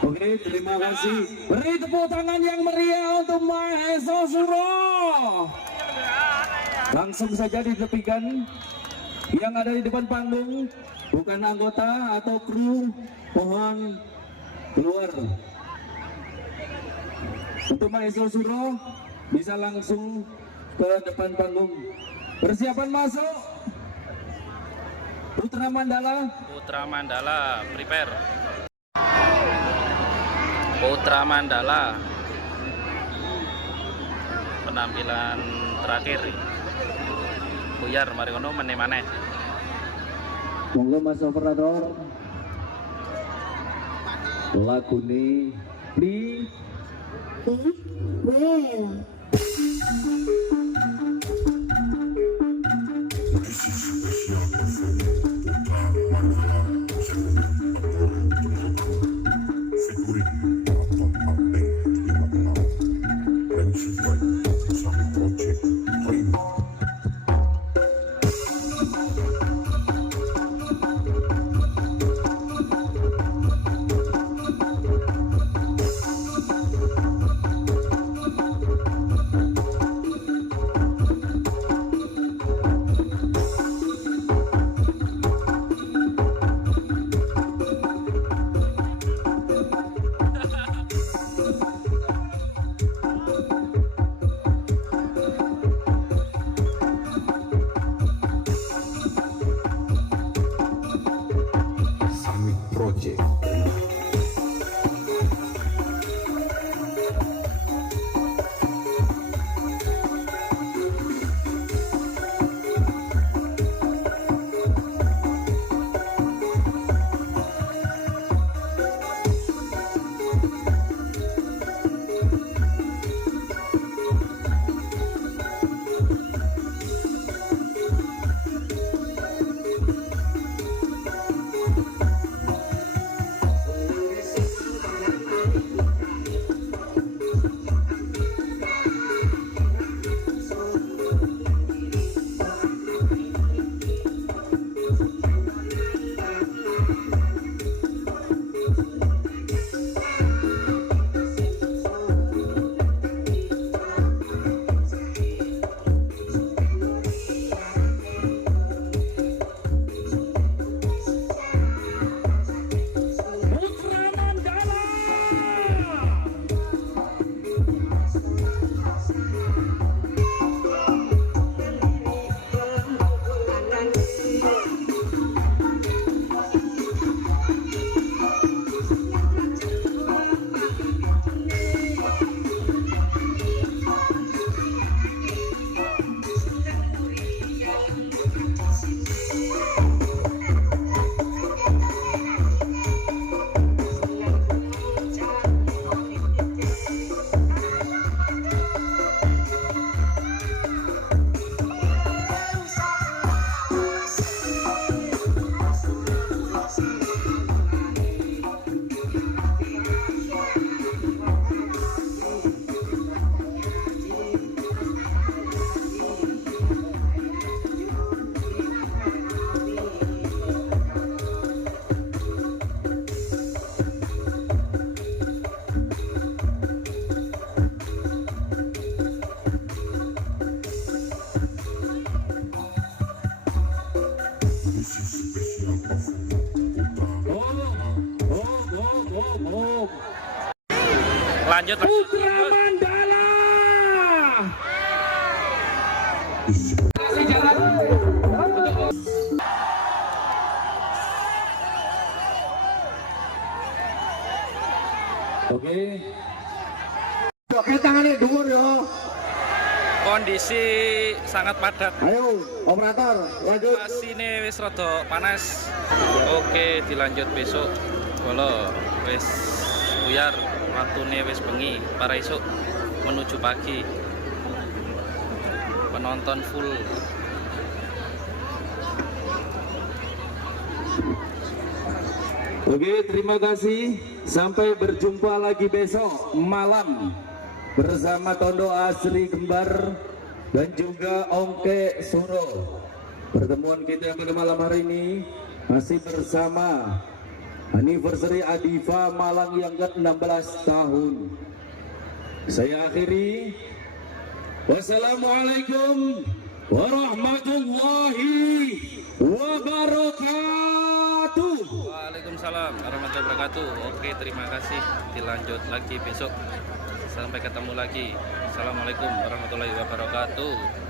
Oke, terima kasih. Beri tepuk tangan yang meriah untuk Maheso Suro. Langsung saja ditepikan. Yang ada di depan panggung bukan anggota atau kru, mohon keluar. Untuk Maheso Suro bisa langsung ke depan panggung. Persiapan masuk. Putra Mandala. Putra Mandala, prepare. Putra Mandala, penampilan terakhir. Buyar mari kono meneh-meneh. Monggo Mas Operator. Lagune Please Well. Lanjut. Putra Mandala. Kasih jalan. Oke. Oke, tangannya dhuwur yo. Kondisi sangat padat. Ayo, operator, lanjut. Masine wis rada panas. Oke, dilanjut besok. Kalau wis buyar, waktune wis bengi, para esuk menuju pagi. Penonton full. Oke, terima kasih. Sampai berjumpa lagi besok malam bersama Tondo Asri Kembar dan juga Ongke Suro. Pertemuan kita pada malam hari ini masih bersama anniversary Adifa Malang yang ke-16 tahun. Saya akhiri. Wassalamualaikum warahmatullahi wabarakatuh. Waalaikumsalam warahmatullahi wabarakatuh. Oke, terima kasih. Dilanjut lagi besok. Sampai ketemu lagi. Assalamualaikum warahmatullahi wabarakatuh.